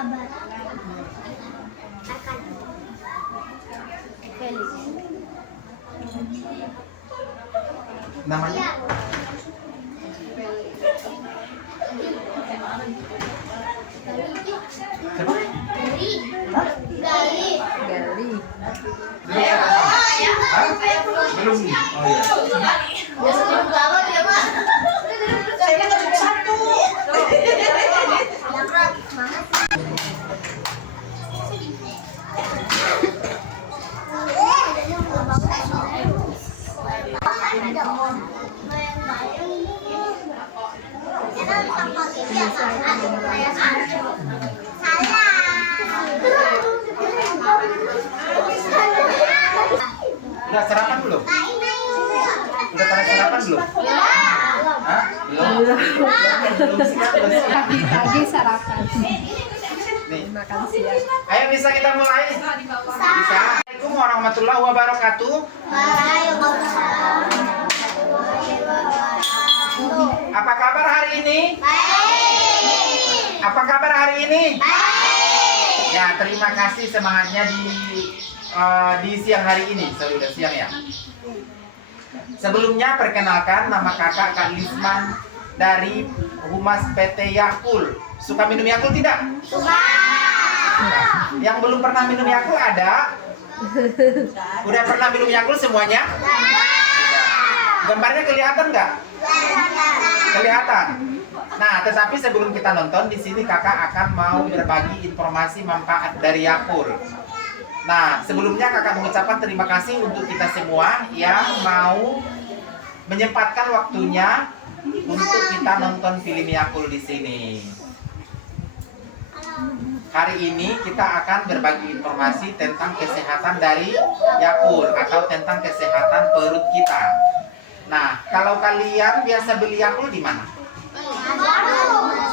Namanya? Siapa? Gali. Hah? Belum. Oh iya. Ya sebelum banget ya, Mak. Saya kan cuma satu. Udah sarapan belum? Udah pada sarapan belum? Hah? Belum? Pagi sarapan. Nih. Makan siang. Ayo bisa kita mulai? Bisa. Assalamualaikum warahmatullahi wabarakatuh. Apa kabar hari ini? Apa kabar hari ini? Ya, terima kasih semangatnya di siang hari ini. Sorry, udah siang ya. Sebelumnya perkenalkan, nama kakak Kak Lisman dari Humas PT Yakult. Suka minum Yakult tidak? Suka. Yang belum pernah minum Yakult ada? Udah pernah minum Yakult semuanya? Gambarnya kelihatan nggak? Kelihatan. Nah, tetapi sebelum kita nonton, di sini kakak akan mau berbagi informasi manfaat dari Yakult. Nah, sebelumnya kakak mengucapkan terima kasih untuk kita semua yang mau menyempatkan waktunya untuk kita nonton film Yakult di sini. Hari ini kita akan berbagi informasi tentang kesehatan dari Yakult atau tentang kesehatan perut kita. Nah, kalau kalian biasa beli Yakult di mana?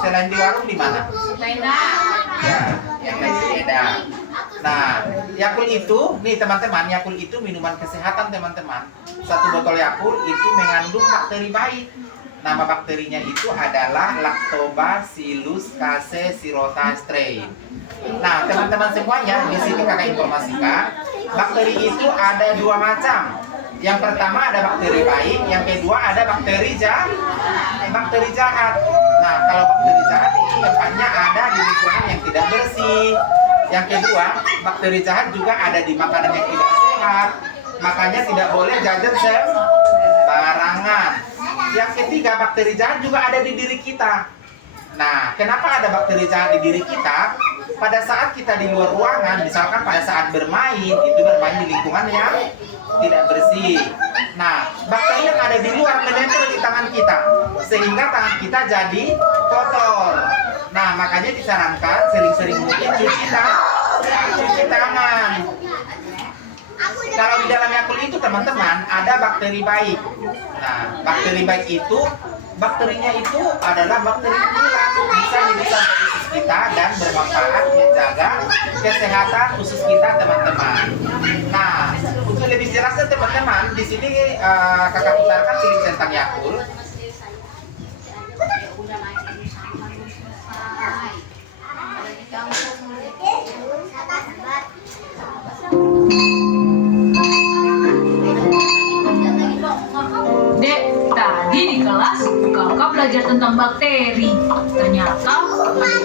Selain di warung di mana? Ya, yang lain beda. Nah, Yakult itu, nih teman-teman, Yakult itu minuman kesehatan teman-teman. Satu botol Yakult itu mengandung bakteri baik. Nama bakterinya itu adalah Lactobacillus casei strain. Nah, teman-teman semuanya, di sini kakak informasikan, bakteri itu ada dua macam. Yang pertama ada bakteri baik, yang kedua ada bakteri jahat. Nah, kalau bakteri jahat itu tempatnya ada di lingkungan yang tidak bersih. Yang kedua, bakteri jahat juga ada di makanan yang tidak sehat. Makanya tidak boleh jajan sembarangan. Yang ketiga, bakteri jahat juga ada di diri kita. Nah, kenapa ada bakteri jahat di diri kita? Pada saat kita di luar ruangan, misalkan pada saat bermain, itu bermain di lingkungan yang tidak bersih. Nah, bakteri yang ada di luar menempel di tangan kita, sehingga tangan kita jadi kotor. Nah, makanya disarankan sering-sering mungkin cuci tangan. Kalau di dalam Yakult itu teman-teman ada bakteri baik. Nah, bakteri baik itu bakterinya itu adalah bakteri kuat, bisa hidup sampai usus kita dan bermanfaat menjaga kesehatan usus kita teman-teman. Nah, untuk lebih jelasnya teman-teman, di sini kakak putarkan film tentang Yakult. Dek, tadi di kelas kakak belajar tentang bakteri. Ternyata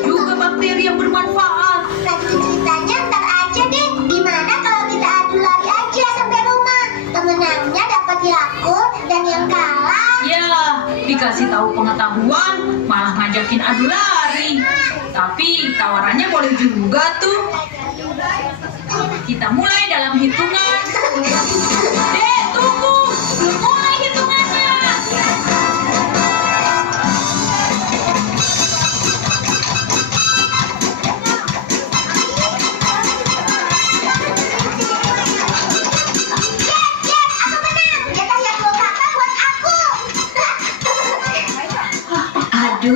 juga bakteri yang bermanfaat. Nanti ceritanya ntar aja deh. Gimana kalau kita adu lari aja sampai rumah? Pemenangnya dapat Yakult dan yang kalah. Ya, dikasih tahu pengetahuan malah ngajakin adu lari. Tapi tawarannya boleh juga tuh. Kita mulai dalam hitungan. Dek, tunggu. Belum mulai hitungannya. Aku menang. Jatah Yakult kakak buat aku.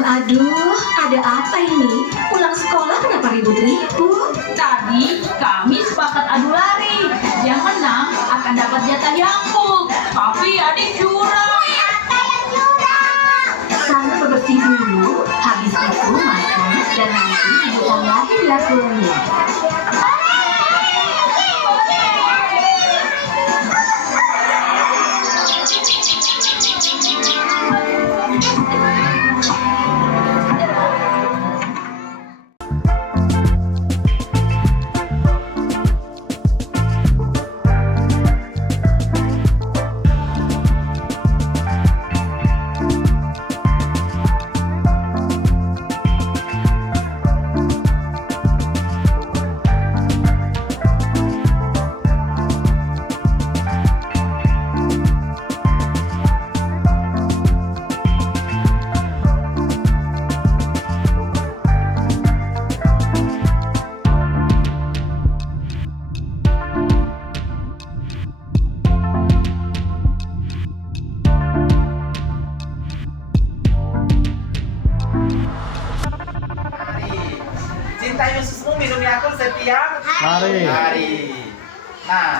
Aduh, ada apa ini? Pulang sekolah kenapa ribut-ribut? Tadi kami sepakat adu lari. Yang menang akan dapat jatah Yakult. Tapi adik curang. Apa yang curang? Sana bebersih dulu, habis itu makan dan nanti ibu setelah dilakukannya. Cinta Yesusmu minum Yakult setiap hari. Nah,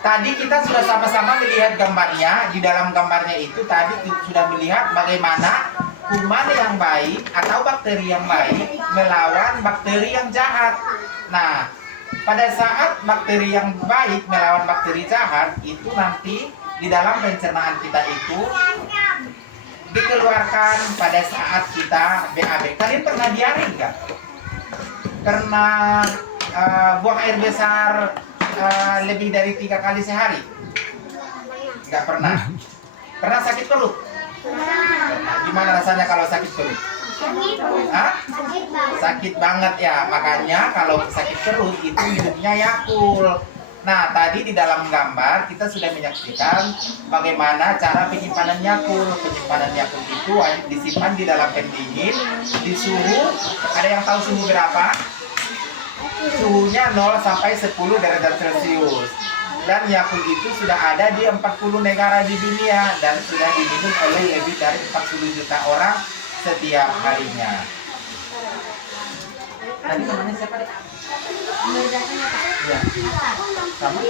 tadi kita sudah sama-sama melihat gambarnya. Di dalam gambarnya itu tadi sudah melihat bagaimana kuman yang baik atau bakteri yang baik melawan bakteri yang jahat. Nah, pada saat bakteri yang baik melawan bakteri jahat itu nanti di dalam pencernaan kita itu dikeluarkan pada saat kita BAB. Kalian pernah diare nggak? Karena buang air besar lebih dari 3 kali sehari? Nggak pernah. Pernah sakit perut? Gimana rasanya kalau sakit perut? Hah? Sakit banget ya. Makanya kalau sakit perut itu minumnya Yakult. Nah, tadi di dalam gambar kita sudah menyaksikan bagaimana cara penyimpanan Yakult. Penyimpanan Yakult itu disimpan di dalam pendingin di suhu, ada yang tahu suhu berapa? Suhunya 0 sampai 10 derajat Celcius. Dan Yakult itu sudah ada di 40 negara di dunia dan sudah diminum oleh lebih dari 40 juta orang setiap harinya. Tadi namanya siapa deh? Ya. Sama?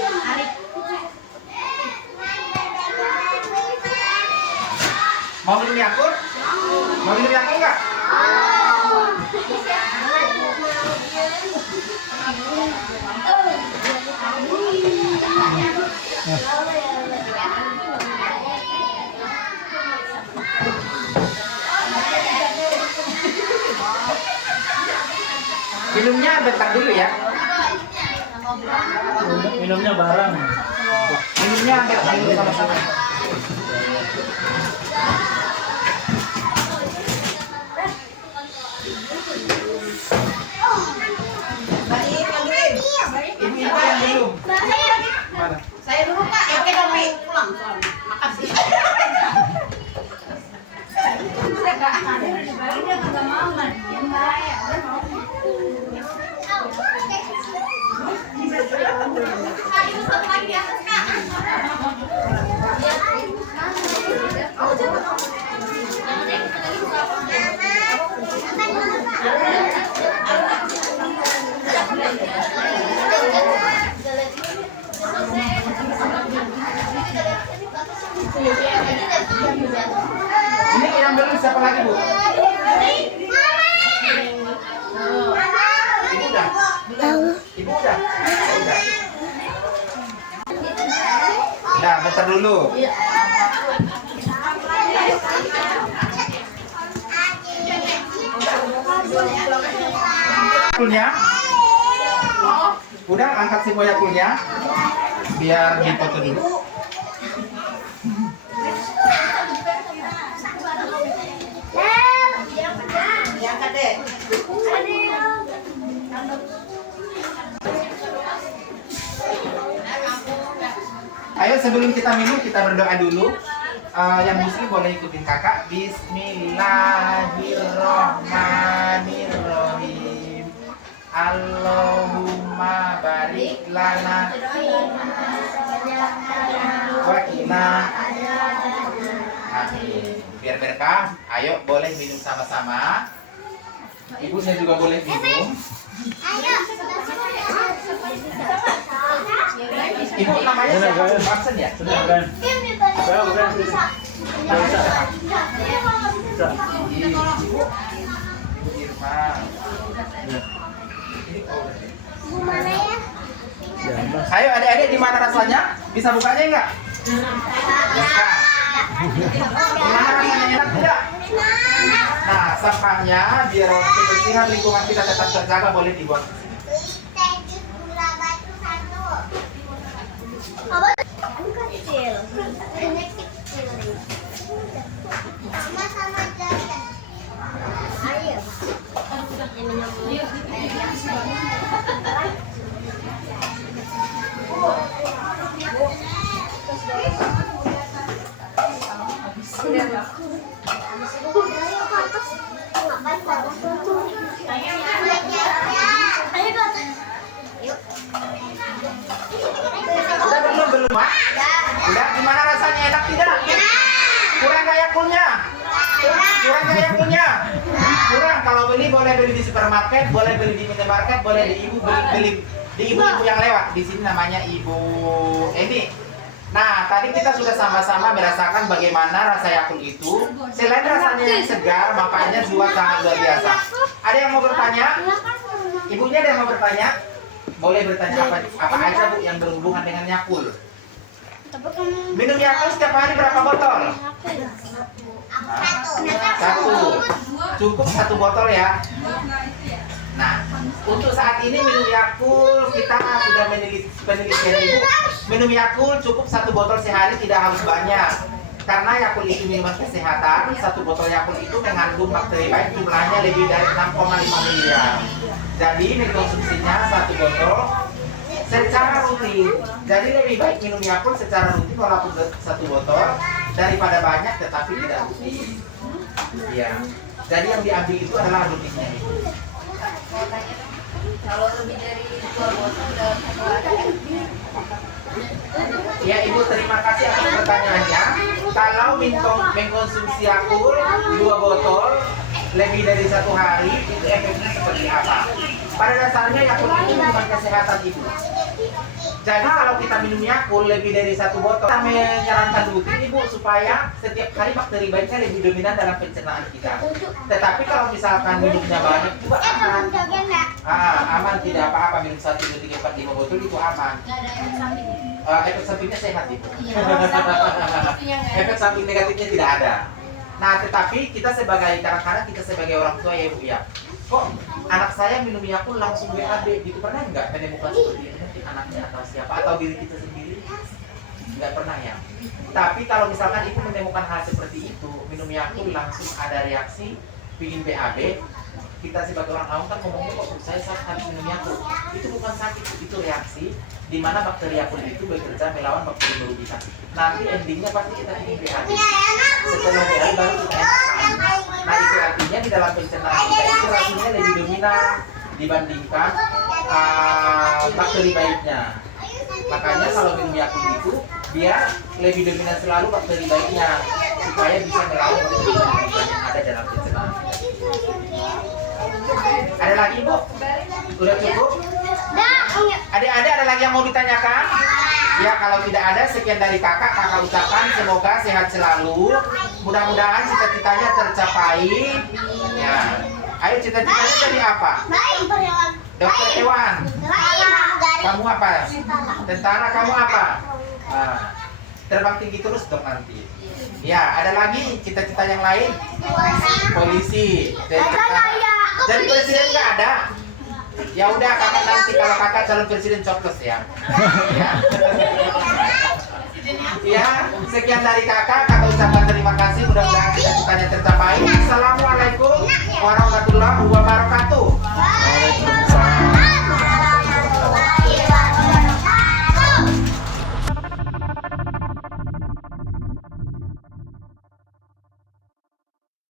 Mau minum Yakult? Mau minum Yakult nggak? Minumnya bentar dulu ya. Minumnya bareng. Minumnya ambil dulu sama-sama. Ibu yang minum. Mana? Saya dulu Kak, oke Nomi pulang soalnya. Makasih. Ayo satu lagi di atas Kak. Ini yang dulu siapa lagi, Bu? Ibu udah? Ibu udah? Udah. Nah, bentar dulu. Yakulnya? Udah, angkat semua Yakulnya. Biar dipoto dulu. Diangkat deh. Ayo sebelum kita minum kita berdoa dulu. Yang muslim boleh ikutin kakak. Bismillahirrohmanirrohim. Allahumma barik lana wa qina. Amin. Biar berkah. Ayo boleh minum sama-sama. Ibunya juga boleh minum. Ibu namanya siapa? Absen ya? Sudah kan? Irma. Bu mana ya? Ayo adik-adik, di mana rasanya? Bisa bukanya enggak? Bisa. Gimana rasanya, enak tidak? Nah, sampahnya biar kebersihan lingkungan kita tetap terjaga boleh dibuang. Teh jus gula batu 1. Apa? Kecil. Ini kecil. Sama-sama jajan. Ayo. Udah belum? Mak? Udah, gimana rasanya, enak tidak? Kurang gak Yakultnya? Kurang gak Yakultnya? Kurang. Kalau beli boleh beli di supermarket, boleh beli di minimarket, boleh di beli di ibu-ibu yang lewat. Di sini namanya Ibu Eni. Nah, tadi kita sudah sama-sama merasakan bagaimana rasa Yakult itu. Selain rasanya yang segar, makanya juga sangat luar biasa. Ada yang mau bertanya? Ibunya ada yang mau bertanya? Boleh bertanya apa aja Bu yang berhubungan dengan Yakult. Minum Yakult setiap hari berapa botol? Satu. Cukup 1 botol ya. Nah, untuk saat ini minum Yakult kita sudah penelitian Ibu. Minum Yakult cukup 1 botol sehari, tidak harus banyak. Karena Yakult itu minuman kesehatan, 1 botol Yakult itu mengandung bakteri baik jumlahnya lebih dari 6,5 miliar. Jadi mengkonsumsinya 1 botol secara rutin. Jadi lebih baik minum Yakult secara rutin walaupun 1 botol daripada banyak tetapi tidak rutin. Iya. Jadi yang diambil itu adalah rutinnya. Kalau lebih dari 2 botol dalam 1 hari. Ya Ibu, terima kasih atas pertanyaannya. Kalau mengkonsumsi Yakult 2 botol lebih dari 1 hari, itu efeknya seperti apa? Pada dasarnya Yakult itu minuman kesehatan Ibu. Jadi kalau kita minum Yakult lebih dari 1 botol, kita menyarankan rutin Ibu supaya setiap hari bakteri baiknya lebih dominan dalam pencernaan kita. Tetapi kalau misalkan minumnya banyak juga aman. Aman, tidak apa-apa, minum 1, 2, 3, 4, 5 botol itu aman. Efek sampingnya sehat Ibu. Efek samping negatifnya tidak ada. Nah, tetapi kita sebagai kadang-kadang kita sebagai orang tua ya Ibu ya. Kok anak saya minum Yakult langsung BAB gitu, pernah nggak menemukan seperti ini di anaknya atau siapa atau diri kita sendiri? Nggak pernah ya. Tapi kalau misalkan Ibu menemukan hal seperti itu, minum Yakult langsung ada reaksi pingin BAB, kita sebagai orang awam kan ngomongnya kok saya habis minum Yakult. Itu bukan sakit, itu reaksi di mana bakteri Yakult itu bekerja melawan bakteri merugikan. Nanti endingnya pasti kita ingin BAB. Setelah BAB baru kita enakan. Nah itu artinya di dalam pencernaan kita itu racunnya lebih dominan dibandingkan bakteri baiknya. Makanya kalau minum Yakult itu biar lebih dominan selalu bakteri baiknya supaya bisa melawan bakteri merugikan yang ada dalam pencernaan. Ada lagi Bu? Udah cukup? Adik-adik ada lagi yang mau ditanyakan? Ya kalau tidak ada, sekian dari kakak ucapkan semoga sehat selalu. Mudah-mudahan cita-citanya tercapai. Ya. Ayo cita-citanya jadi apa? Dokter hewan. Kamu apa? Tentara, kamu apa? Terbang tinggi terus dong nanti. Ya, ada lagi cita-cita yang lain? Polisi. Jadi presiden nggak ada? Ya udah kakak nanti kalau kakak calon presiden coplos ya. Ya, sekian dari kakak ucapkan terima kasih, mudah-mudahan cita-citanya tercapai. Assalamualaikum warahmatullahi wabarakatuh.